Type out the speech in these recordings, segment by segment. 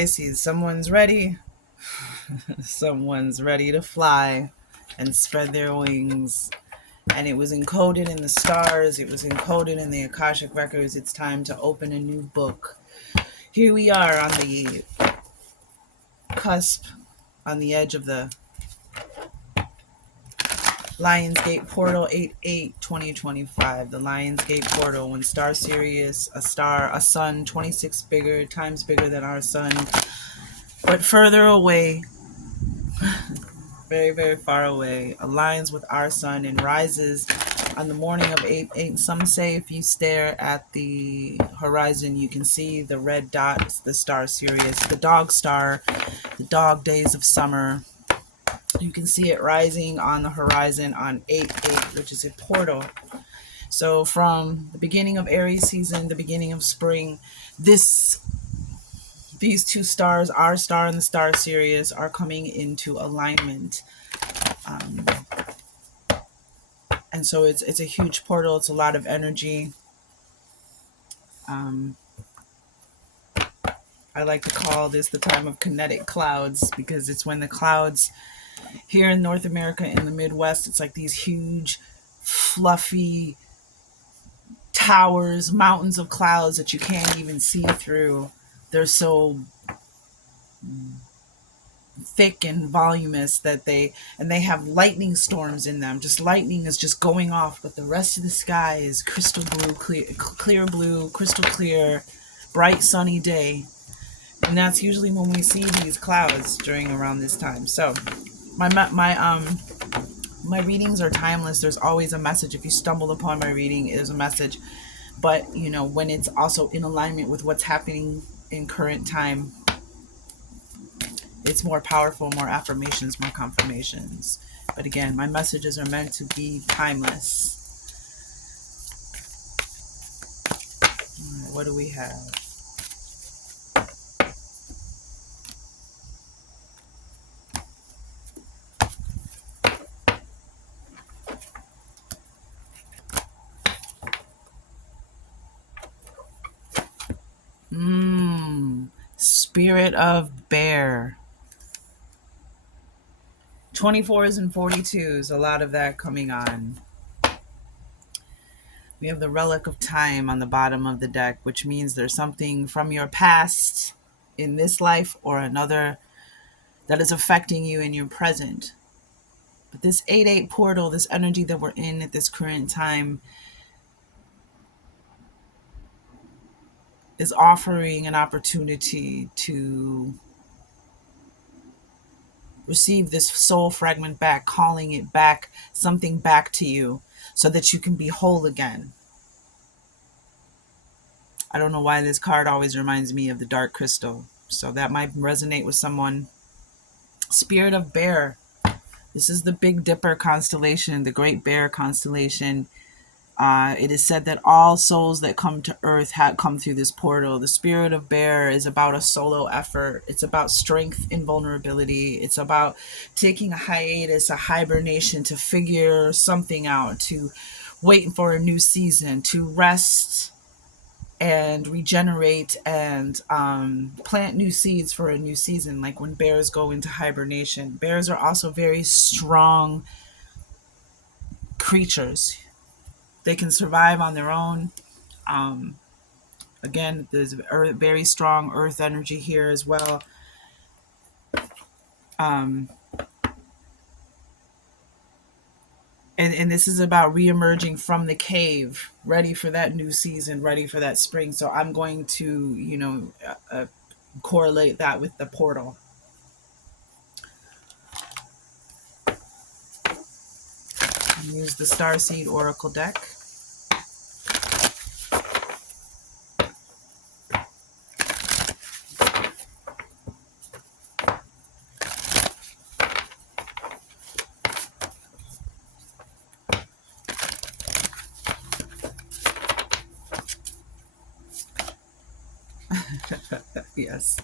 Pisces, someone's ready. Someone's ready to fly and spread their wings. And it was encoded in the stars. It was encoded in the Akashic records. It's time to open a new book. Here we are on the cusp, on the edge of the Lionsgate portal 8/8/2025. The Lionsgate portal, when Star Sirius, a sun 26 times bigger than our sun, but further away, very, very far away, aligns with our sun and rises on the morning of 8/8. Some say if you stare at the horizon, you can see the red dot, the star Sirius, the dog star, the dog days of summer. You can see it rising on the horizon on 8/8, which is a portal. So from the beginning of Aries season, the beginning of spring, these two stars, our star and the star Sirius, are coming into alignment. And so it's a huge portal. It's a lot of energy. I like to call this the time of kinetic clouds, because it's when the clouds here in North America, in the Midwest, it's like these huge, fluffy towers, mountains of clouds that you can't even see through. They're so thick and voluminous that they have lightning storms in them. Just lightning is just going off, but the rest of the sky is crystal blue, clear blue, crystal clear, bright sunny day. And that's usually when we see these clouds during around this time. So my readings are timeless. There's always a message. If you stumbled upon my reading, it is a message. But when it's also in alignment with what's happening in current time, it's more powerful, more affirmations, more confirmations. But again, my messages are meant to be timeless. All right, what do we have? Spirit of Bear. 24s and 42s, a lot of that coming on. We have the Relic of Time on the bottom of the deck, which means there's something from your past in this life or another that is affecting you in your present. But this 8/8 portal, this energy that we're in at this current time, is offering an opportunity to receive this soul fragment back, calling it back, something back to you, so that you can be whole again. I don't know why this card always reminds me of the dark crystal, so that might resonate with someone. Spirit of Bear. This is the Big Dipper constellation, the Great Bear constellation. It is said that all souls that come to Earth come through this portal. The Spirit of Bear is about a solo effort. It's about strength in vulnerability. It's about taking a hiatus, a hibernation, to figure something out, to wait for a new season, to rest and regenerate and plant new seeds for a new season, like when bears go into hibernation. Bears are also very strong creatures. They can survive on their own. Again, there's very strong earth energy here as well. And this is about reemerging from the cave, ready for that new season, ready for that spring. So I'm going to, correlate that with the portal. Use the Starseed Oracle deck. Yes.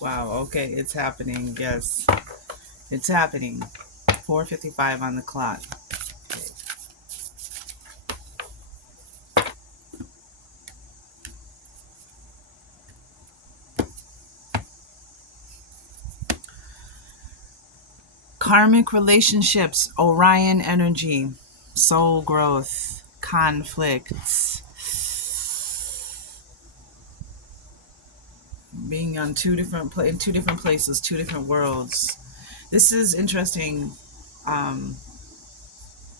Wow. Okay. It's happening. Yes. It's happening. 4:55 on the clock. Karmic relationships, Orion energy, soul growth, conflicts, being on in two different places, two different worlds. This is interesting,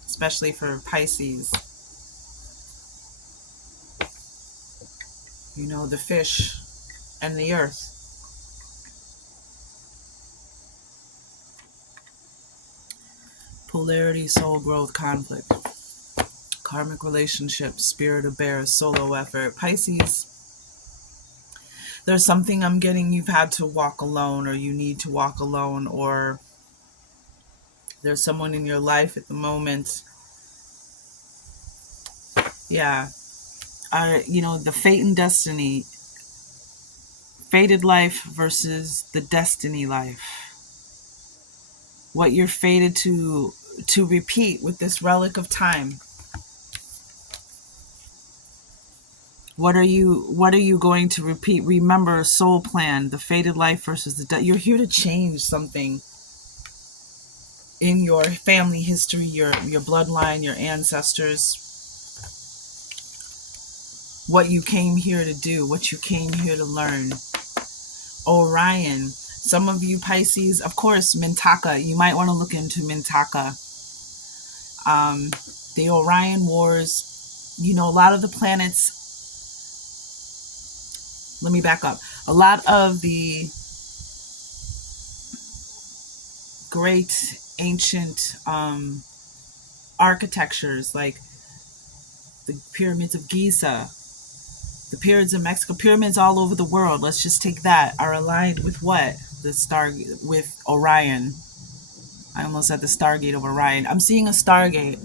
especially for Pisces. You know, the fish and the earth. Polarity, soul growth, conflict. Karmic relationships, spirit of bear, solo effort. Pisces, there's something I'm getting, you've had to walk alone, or you need to walk alone, or there's someone in your life at the moment. Yeah. You know, the fate and destiny. Fated life versus the destiny life. What you're fated to repeat with this relic of time. What are you going to repeat? Remember, soul plan, the fated life versus the you're here to change something in your family history, your bloodline, your ancestors. What you came here to do, what you came here to learn. Orion. Some of you Pisces, of course, Mintaka. You might want to look into Mintaka. The Orion Wars, you know, a lot of the planets, let me back up. A lot of the great ancient architectures, like the pyramids of Giza, the pyramids of Mexico, pyramids all over the world, let's just take that, are aligned with what? The star, with Orion. I almost said the Stargate of Orion. I'm seeing a Stargate.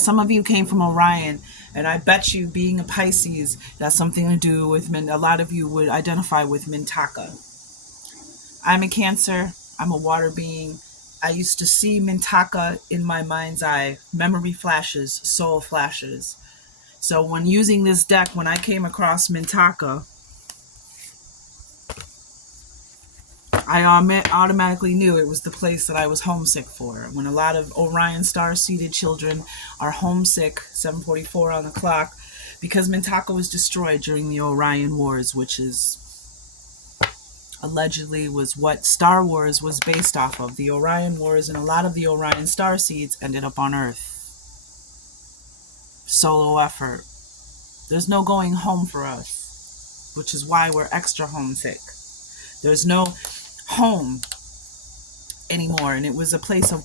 Some of you came from Orion, and I bet you, being a Pisces, that's something to do with a lot of you would identify with Mintaka. I'm a Cancer. I'm a water being. I used to see Mintaka in my mind's eye. Memory flashes, soul flashes. So when using this deck, when I came across Mintaka, I automatically knew it was the place that I was homesick for. When a lot of Orion star-seeded children are homesick, 7:44 on the clock, because Mintaka was destroyed during the Orion Wars, which is allegedly was what Star Wars was based off of. The Orion Wars, and a lot of the Orion star seeds ended up on Earth. Solo effort. There's no going home for us, which is why we're extra homesick. There's no home anymore, and it was a place of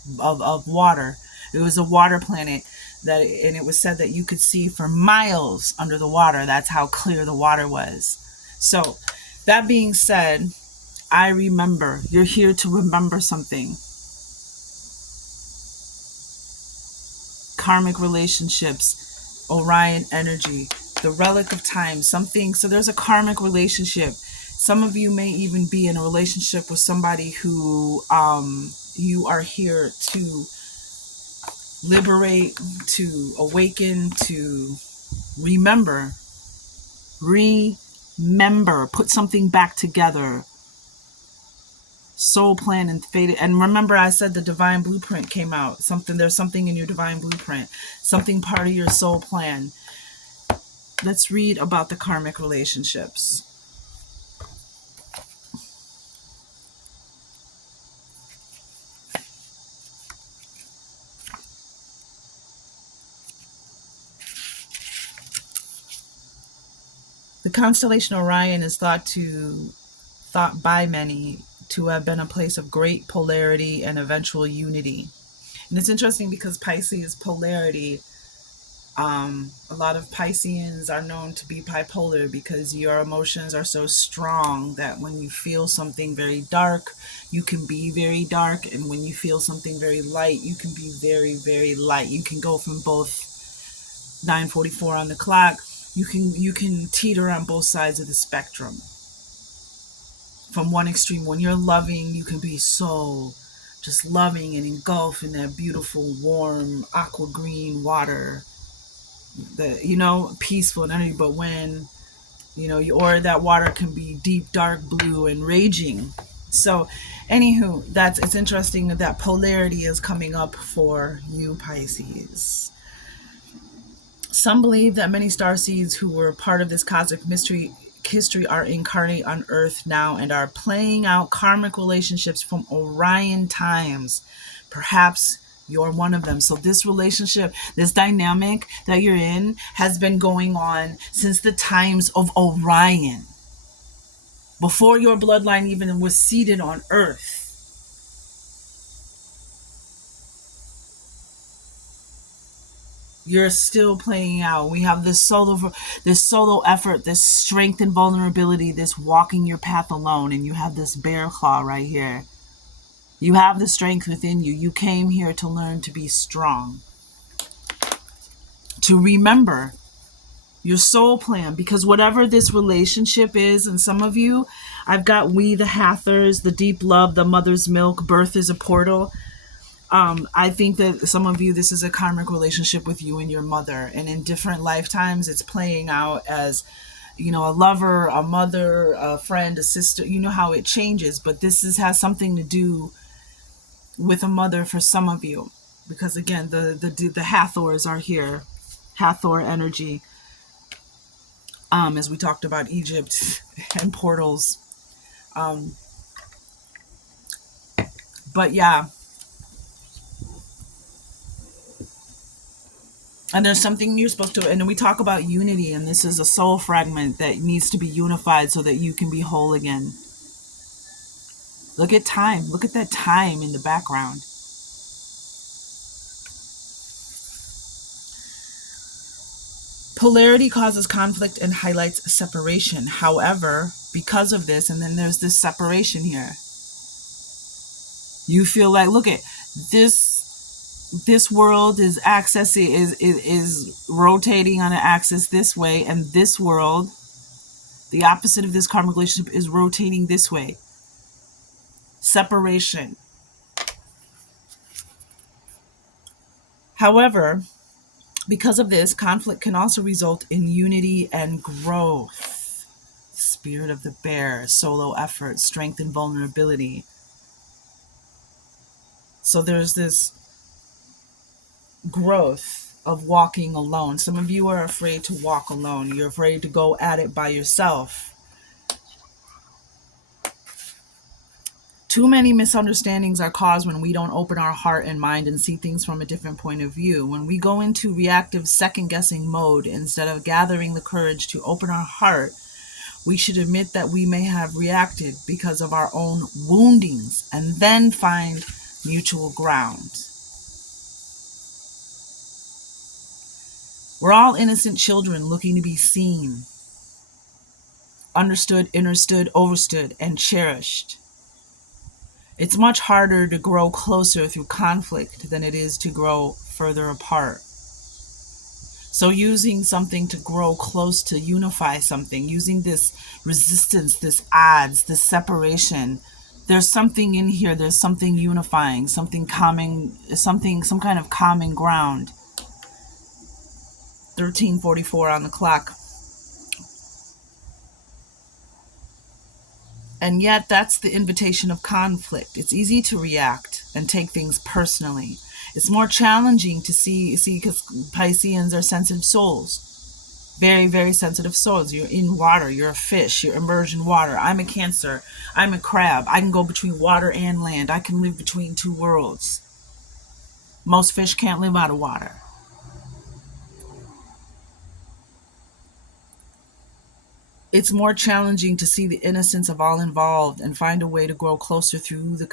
water. It was a water planet, and it was said that you could see for miles under the water. That's how clear the water was. So that being said, I remember. You're here to remember something. Karmic relationships, Orion energy, the relic of time, something. So there's a karmic relationship. Some of you may even be in a relationship with somebody who you are here to liberate, to awaken, to remember, put something back together. Soul plan and fate. And remember, I said the divine blueprint came out. There's something in your divine blueprint, something part of your soul plan. Let's read about the karmic relationships. The constellation Orion is thought by many to have been a place of great polarity and eventual unity. And it's interesting because Pisces polarity, a lot of Pisceans are known to be bipolar because your emotions are so strong that when you feel something very dark, you can be very dark, and when you feel something very light, you can be very, very light. You can go from both. 9:44 on the clock. You can teeter on both sides of the spectrum. From one extreme, when you're loving, you can be so just loving and engulfed in that beautiful, warm, aqua green water, peaceful and energy. But when, or that water can be deep, dark blue and raging. So, anywho, it's interesting that polarity is coming up for you, Pisces. Some believe that many starseeds who were part of this cosmic mystery history are incarnate on Earth now and are playing out karmic relationships from Orion times. Perhaps you're one of them. So this relationship, this dynamic that you're in, has been going on since the times of Orion, before your bloodline even was seated on Earth. You're still playing out. We have this solo effort, this strength and vulnerability, this walking your path alone, and you have this bear claw right here. You have the strength within you. You came here to learn to be strong, to remember your soul plan, because whatever this relationship is, and some of you, I've got we the Hathors, the deep love, the mother's milk, birth is a portal. I think that some of you, this is a karmic relationship with you and your mother, and in different lifetimes, it's playing out as, a lover, a mother, a friend, a sister. You know how it changes, but has something to do with a mother for some of you, because again, the Hathors are here, Hathor energy. As we talked about Egypt and portals, but yeah. And there's something you're supposed to, and we talk about unity, and this is a soul fragment that needs to be unified so that you can be whole again. Look at time. Look at that time in the background. Polarity causes conflict and highlights separation. However, because of this, and then there's this separation here, you feel like, look at this world is accessing is rotating on an axis this way, and this world, the opposite of this karmic relationship, is rotating this way. Separation. However, because of this, conflict can also result in unity and growth. Spirit of the bear, solo effort, strength and vulnerability. So there's this growth of walking alone. Some of you are afraid to walk alone. You're afraid to go at it by yourself. Too many misunderstandings are caused when we don't open our heart and mind and see things from a different point of view. When we go into reactive second-guessing mode instead of gathering the courage to open our heart, we should admit that we may have reacted because of our own woundings and then find mutual ground. We're all innocent children looking to be seen, understood, overstood, and cherished. It's much harder to grow closer through conflict than it is to grow further apart. So using something to grow close, to unify something, using this resistance, this odds, this separation, there's something in here, there's something unifying, something calming, some kind of common ground. 13:44 on the clock. And yet that's the invitation of conflict. It's easy to react and take things personally. It's more challenging to see because Pisceans are sensitive souls. Very, very sensitive souls. You're in water. You're a fish. You're immersed in water. I'm a Cancer. I'm a crab. I can go between water and land. I can live between two worlds. Most fish can't live out of water. It's more challenging to see the innocence of all involved and find a way to grow closer through the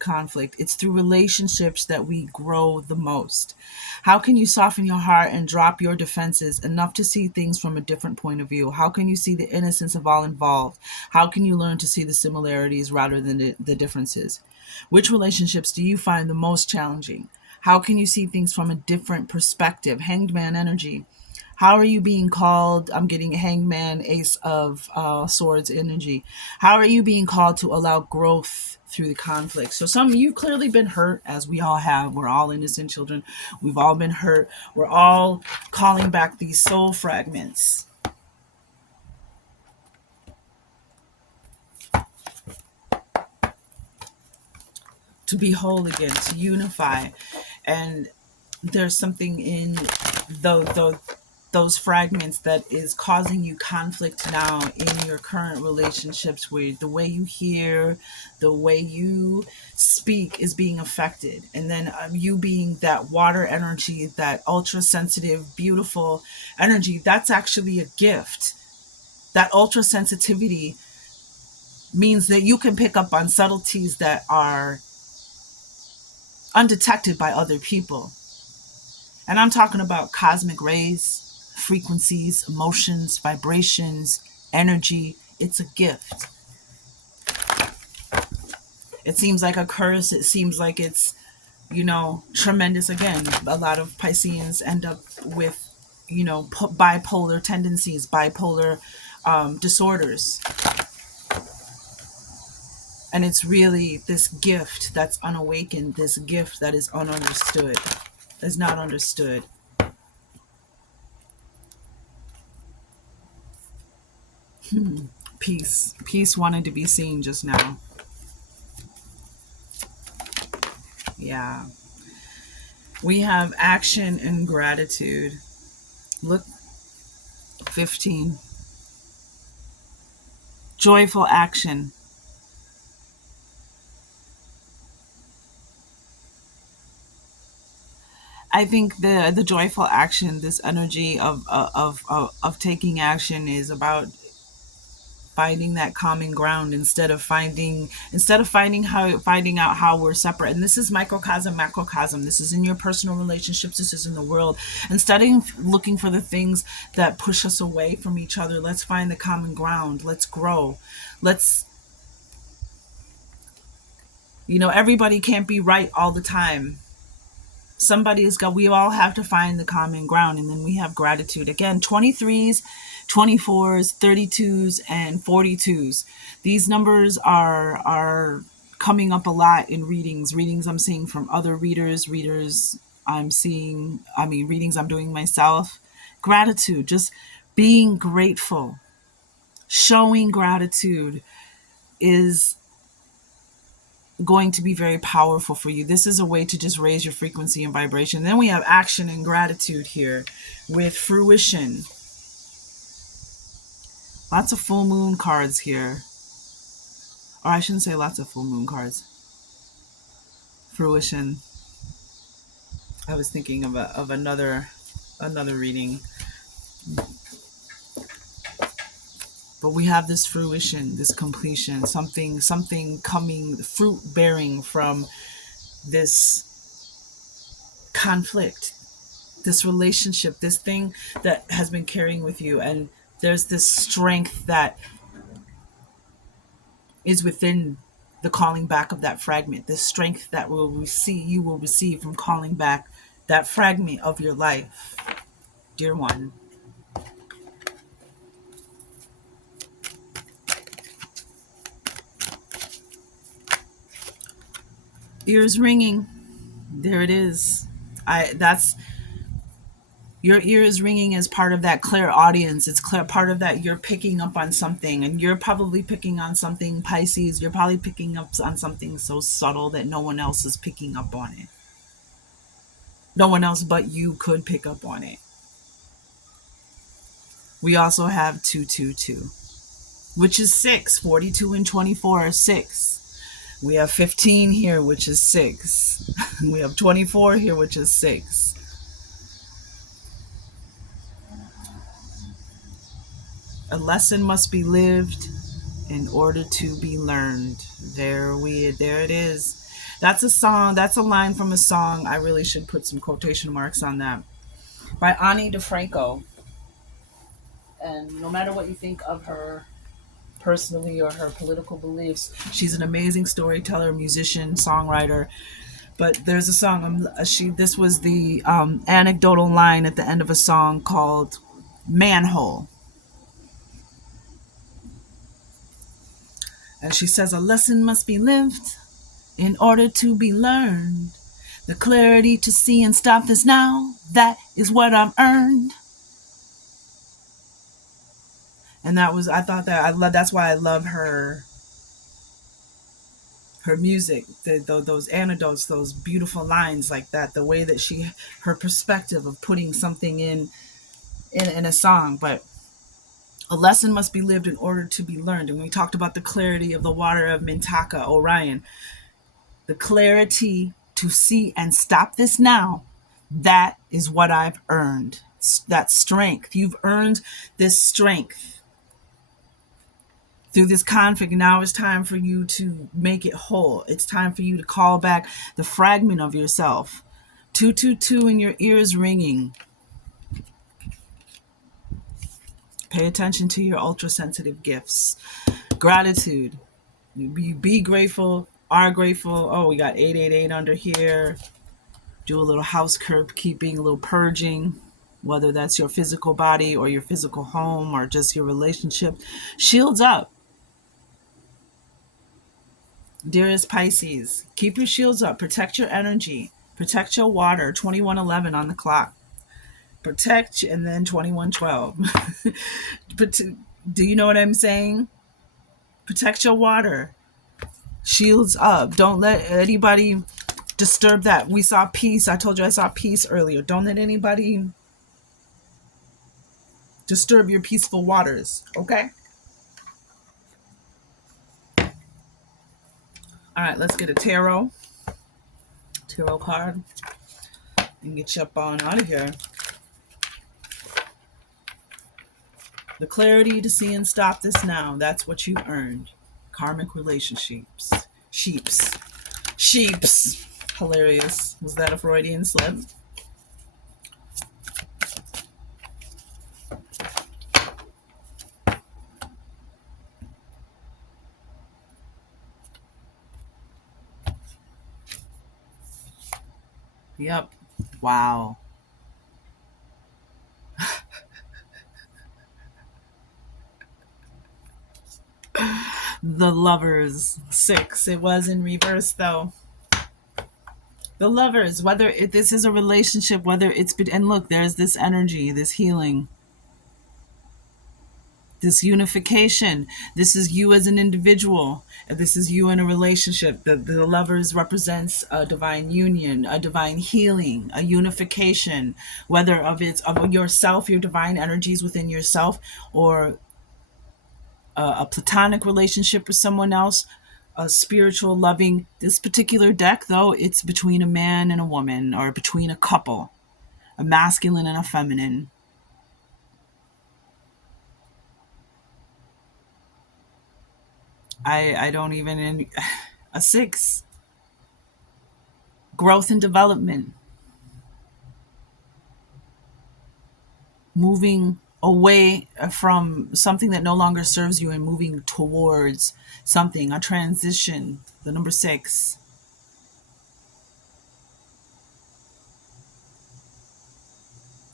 conflict. It's through relationships that we grow the most. How can you soften your heart and drop your defenses enough to see things from a different point of view? How can you see the innocence of all involved? How can you learn to see the similarities rather than the differences? Which relationships do you find the most challenging? How can you see things from a different perspective? Hanged man energy. How are you being called? I'm getting hangman, ace of swords energy. How are you being called to allow growth through the conflict? So some of you've clearly been hurt, as we all have. We're all innocent children. We've all been hurt. We're all calling back these soul fragments. to be whole again, to unify. And there's something in those fragments that is causing you conflict now in your current relationships, where the way you hear, the way you speak is being affected. And then you being that water energy, that ultra sensitive, beautiful energy, that's actually a gift. That ultra sensitivity means that you can pick up on subtleties that are undetected by other people. And I'm talking about cosmic rays, frequencies, emotions, vibrations, energy. It's a gift. It seems like a curse. It seems like it's, tremendous. Again, a lot of Pisceans end up with, bipolar tendencies, bipolar disorders. And it's really this gift that's unawakened, this gift that is ununderstood, is not understood. Peace. Peace wanted to be seen just now. Yeah. We have action and gratitude. Look, 15. Joyful action. I think the joyful action, this energy of taking action, is about finding that common ground, finding out how we're separate. And this is microcosm, macrocosm. This is in your personal relationships. This is in the world. Instead of looking for the things that push us away from each other, let's find the common ground. Let's grow. Let's, everybody can't be right all the time. We all have to find the common ground. And then we have gratitude. Again, 23s, 24s, 32s, and 42s. These numbers are coming up a lot in readings I'm seeing from other readers I'm seeing, readings I'm doing myself. Gratitude, just being grateful, showing gratitude is going to be very powerful for you. This is a way to just raise your frequency and vibration. Then we have action and gratitude here with fruition. Lots of full moon cards here. Or I shouldn't say lots of full moon cards. Fruition. I was thinking of another reading. But we have this fruition, this completion, something coming, fruit bearing from this conflict, this relationship, this thing that has been carrying with you. And there's this strength that is within the calling back of that fragment, this strength that you will receive from calling back that fragment of your life, dear one. Ears ringing. There it is. That's your ear is ringing as part of that clear audience. It's clear part of that you're picking up on something, and you're probably picking on something, Pisces. You're probably picking up on something so subtle that no one else is picking up on it. No one else but you could pick up on it. We also have 222, which is 6. 42 and 24 are 6. We have 15 here, which is 6. We have 24 here, which is 6. A lesson must be lived in order to be learned. There it is. That's a song. That's a line from a song. I really should put some quotation marks on that. By Ani DeFranco. And no matter what you think of her personally or her political beliefs, she's an amazing storyteller, musician, songwriter. But there's a song. This was the anecdotal line at the end of a song called "Manhole." And she says, a lesson must be lived in order to be learned. The clarity to see and stop this now, that is what I've earned. And that's why I love her her music, those anecdotes, those beautiful lines like that, the way that her perspective of putting something in a song. But a lesson must be lived in order to be learned. And we talked about the clarity of the water of Mintaka, Orion, the clarity to see and stop this now. That is what I've earned. That strength. You've earned this strength through this conflict. Now it's time for you to make it whole. It's time for you to call back the fragment of yourself. 222 in your ears ringing. Pay attention to your ultra sensitive gifts. Gratitude. Be grateful, are grateful. Oh, we got 888 under here. Do a little house curb keeping, a little purging, whether that's your physical body or your physical home or just your relationship. Shields up. Dearest Pisces, keep your shields up. Protect your energy. Protect your water. 2111 on the clock. Protect, and then 2112. But do you know what I'm saying? Protect your water. Shields up. Don't let anybody disturb that. We saw peace. I told you I saw peace earlier. Don't let anybody disturb your peaceful waters. Okay? All right, let's get a tarot card and get you up on out of here. The clarity to see and stop this now. That's what you earned. Karmic relationships. Sheeps. Hilarious. Was that a Freudian slip? Yep. Wow. The Lovers. 6. It was in reverse, though. The Lovers, whether this is a relationship, whether it's... And look, there's this energy, this healing, this unification. This is you as an individual. This is you in a relationship. The Lovers represents a divine union, a divine healing, a unification, whether of yourself, your divine energies within yourself, or a platonic relationship with someone else, a spiritual loving. This particular deck, though, it's between a man and a woman, or between a couple, a masculine and a feminine. I don't even... A 6. Growth and development. Moving away from something that no longer serves you and moving towards something, a transition. The number 6.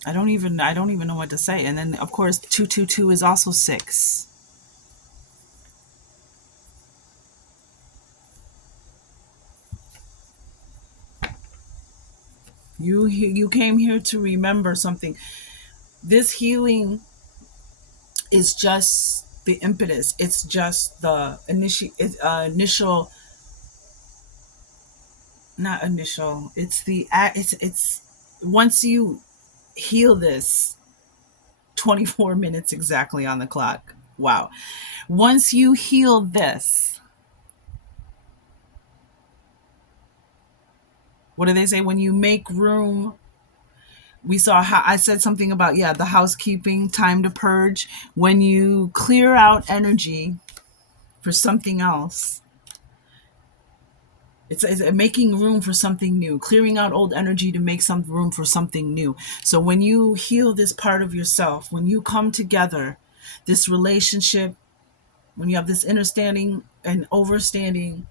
I don't even know what to say. And then of course 222 is also 6. You came here to remember something. This healing is just the impetus. It's just the initial, not initial. It's once you heal this, 24 minutes exactly on the clock. Wow. Once you heal this, what do they say? When you make room, we saw how I said something about, the housekeeping, time to purge. When you clear out energy for something else, it's making room for something new, clearing out old energy to make some room for something new. So when you heal this part of yourself, when you come together, this relationship, when you have this understanding and overstanding,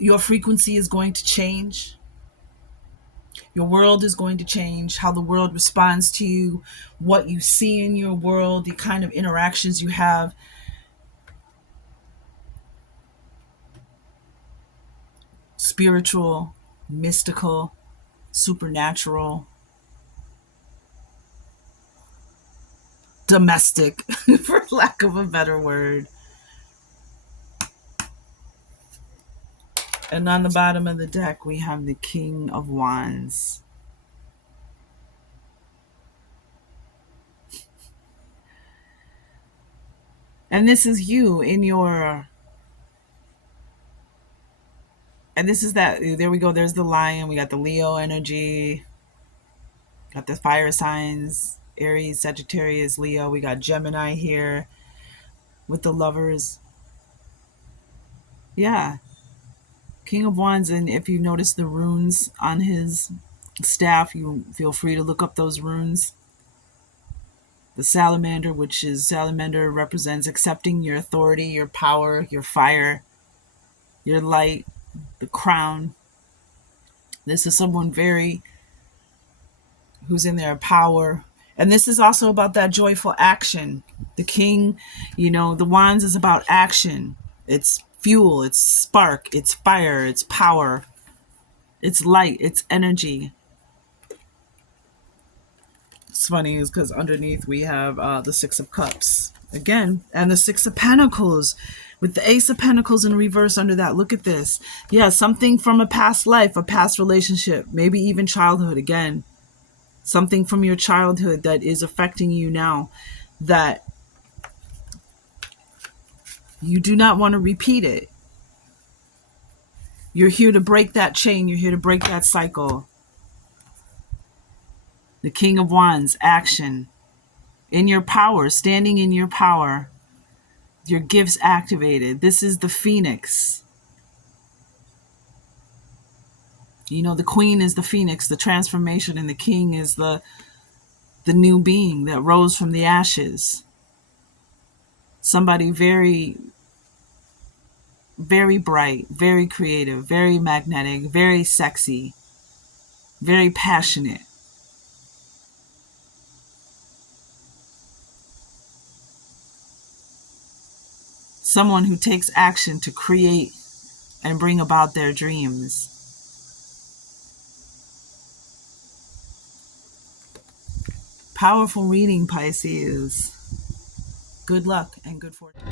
your frequency is going to change. Your world is going to change. How the world responds to you, what you see in your world, the kind of interactions you have. Spiritual, mystical, supernatural. domestic, for lack of a better word. And on the bottom of the deck, we have the King of Wands. And this is you in your, and this is that, there we go, there's the lion, we got the Leo energy, got the fire signs, Aries, Sagittarius, Leo, we got Gemini here with the lovers. Yeah, King of Wands. And if you notice the runes on his staff, you feel free to look up those runes. The salamander, which is salamander, represents accepting your authority, your power, your fire, your light, the crown. This is someone very who's in their power. And this is also about that joyful action. The king, the wands is about action. It's fuel, it's spark, it's fire, it's power, it's light, it's energy. It's funny is because underneath we have the Six of Cups again, and the Six of Pentacles with the Ace of Pentacles in reverse under that. Look at this. Yeah, something from a past life, a past relationship, maybe even childhood again. Something from your childhood that is affecting you now, that you do not want to repeat it. You're here to break that chain. You're here to break that cycle. The King of Wands, action. In your power, standing in your power. Your gifts activated. This is the Phoenix. The Queen is the Phoenix, the transformation, and the King is the new being that rose from the ashes. Somebody very, very bright, very creative, very magnetic, very sexy, very passionate. Someone who takes action to create and bring about their dreams. Powerful reading, Pisces. Good luck and good fortune.